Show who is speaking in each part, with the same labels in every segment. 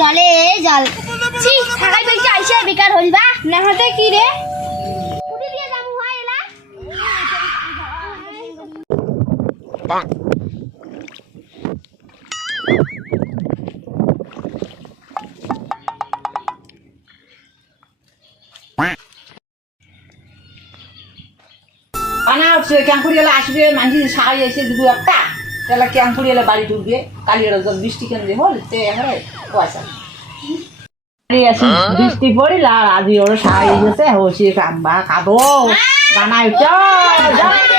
Speaker 1: জলে জল ছি থাকাই বেশি আইসে বেকার হইবা না হতে কি রে কুড়ি দিয়ে যাব হয় এলা
Speaker 2: আনা উঠছে ক্যাঙ্কুরি এলে আসবে মাঝি সাহায্য এসে দিব একটা তাহলে ক্যাঙ্কুরি এলে বাড়ি ঢুকবে? কালিয়ার যখন বৃষ্টি কেন দিয়ে হল? তে এবারে পয়সা বাড়ি আসি বৃষ্টি পড়িল আর আজি ওর সাহায্য গেছে হসি কাম্বা কাঁদো বানাই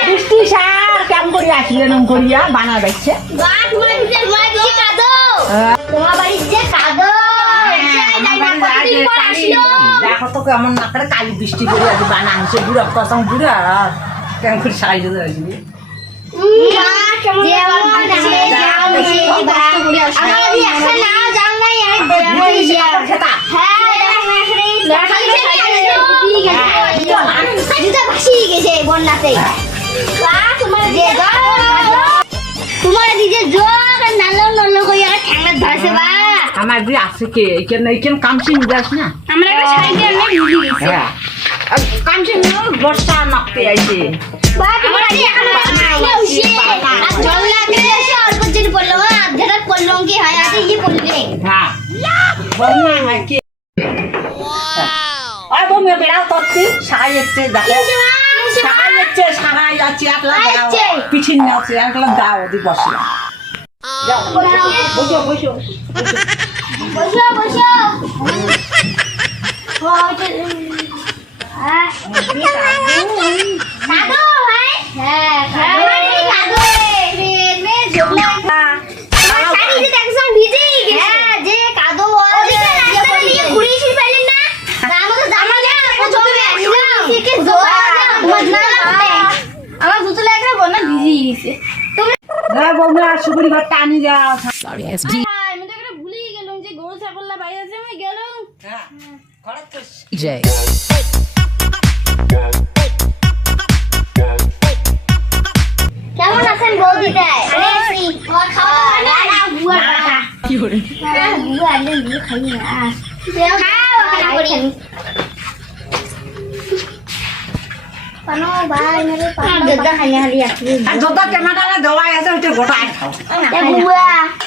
Speaker 2: বৃষ্টি সার কেমন করি আসলে নম করিয়া বানা দেখছে
Speaker 1: বা তোমার দিকে তোমার দিকে কাঁদো তোমার বাড়ির যে কাঁদো। যাই না কতদিন পর আসলো।
Speaker 2: দেখো তো কেমন না করে কালি বৃষ্টি পড়ে আছে বানা আনছে বুড়া কসম বুড়া কেমন করে সাহায্য আসবে।
Speaker 1: তোমার দিকে জোর নালো নালো করে ঠ্যাংলা ধরছে বা।
Speaker 2: আমার যে আছে কে? এখানে এখানে কামসিং যাস না?
Speaker 1: আমরা একটা সাইকেল নিয়ে ভিজে গেছি।
Speaker 2: হ্যাঁ। কামসিং বর্ষা নাকতে আইছে।
Speaker 1: বা তোমার এখন উঠে আর
Speaker 2: বমি বেড়াও করছি। সাহায্য হচ্ছে দেখো সাহায্য হচ্ছে সাহায্য যাচ্ছে একলা দাও। পিছিন যাচ্ছে একলা দাও দি বসে। বসো বসো।
Speaker 1: বসো বসো কাদো ভাই হ্যাঁ কাদো মে জমা শাড়ি যে দেখছেন ভিজেই গেছে হ্যাঁ যে কাদো ওদিকে রাস্তা দিয়ে ঘুরিয়ে ছিল পাইলেন না আমার তো জামা না জমে আসলাম থেকে জোয়া মজনা আমার জুতো লাগা বনা ভিজে গেছে তুমি
Speaker 2: হ্যাঁ বমি আর সুপুরি ঘর টানি যাও
Speaker 1: আমি তো একটা ভুলেই গেলাম যে গরু ছাগললা বাইরে আছে আমি গেলাম
Speaker 2: হ্যাঁ ঘরে তো
Speaker 3: Jay.
Speaker 1: কেমন আছেন বৌদি
Speaker 3: কি করে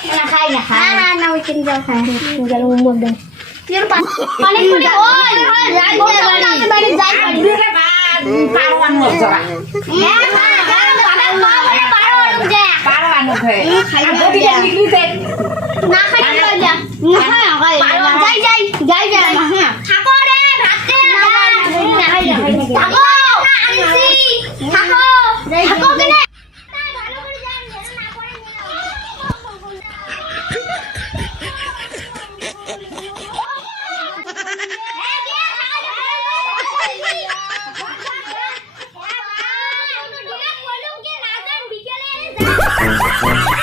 Speaker 1: না খাই না খাই যাই যাই। বাড়ি
Speaker 2: দিলে বা পারওয়ান মজরা
Speaker 1: হ্যাঁ হ্যাঁ পানো পানো পানো যা।
Speaker 2: পারওয়ান উঠে
Speaker 1: খাই না খাই না Thank you.